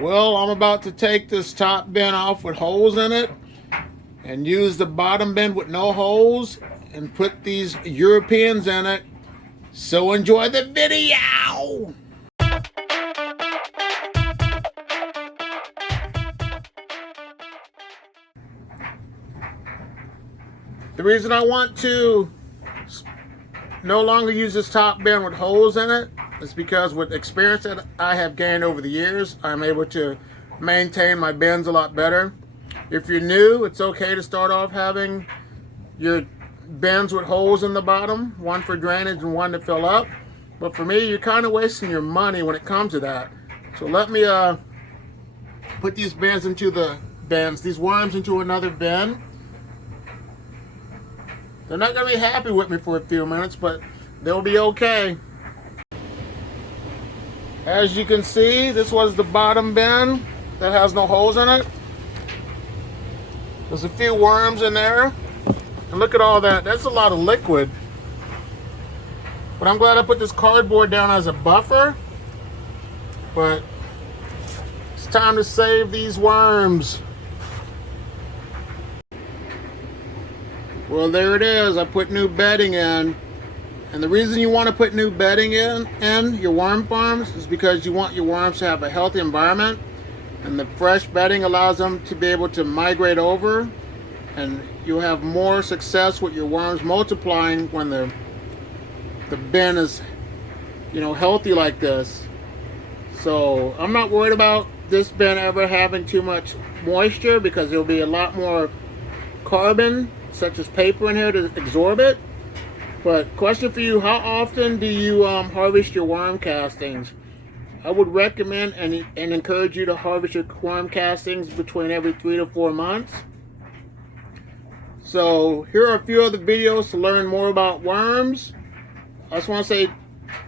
Well, I'm about to take this top bin off with holes in it and use the bottom bin with no holes and put these Europeans in it. So enjoy the video! The reason I want to no longer use this top bin with holes in it is because with experience that I have gained over the years, I'm able to maintain my bins a lot better. If you're new, it's okay to start off having your bins with holes in the bottom, one for drainage and one to fill up. But for me, you're kind of wasting your money when it comes to that. So let me put these worms into another bin. They're not going to be happy with me for a few minutes, but they'll be okay. As you can see, this was the bottom bin that has no holes in it. There's a few worms in there. And look at all that. That's a lot of liquid. But I'm glad I put this cardboard down as a buffer. But it's time to save these worms. Well, there it is. I put new bedding in. And the reason you want to put new bedding in your worm farms is because you want your worms to have a healthy environment. And the fresh bedding allows them to be able to migrate over. And you'll have more success with your worms multiplying when the bin is, healthy like this. So I'm not worried about this bin ever having too much moisture because there'll be a lot more carbon such as paper in here to absorb it. But question for you, how often do you harvest your worm castings? I would recommend and encourage you to harvest your worm castings between every 3 to 4 months. So here are a few other videos to learn more about worms. I just want to say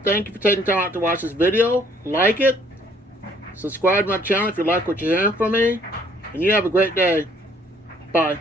thank you for taking time out to watch this video. Like it. Subscribe to my channel if you like what you're hearing from me. And you have a great day. Bye.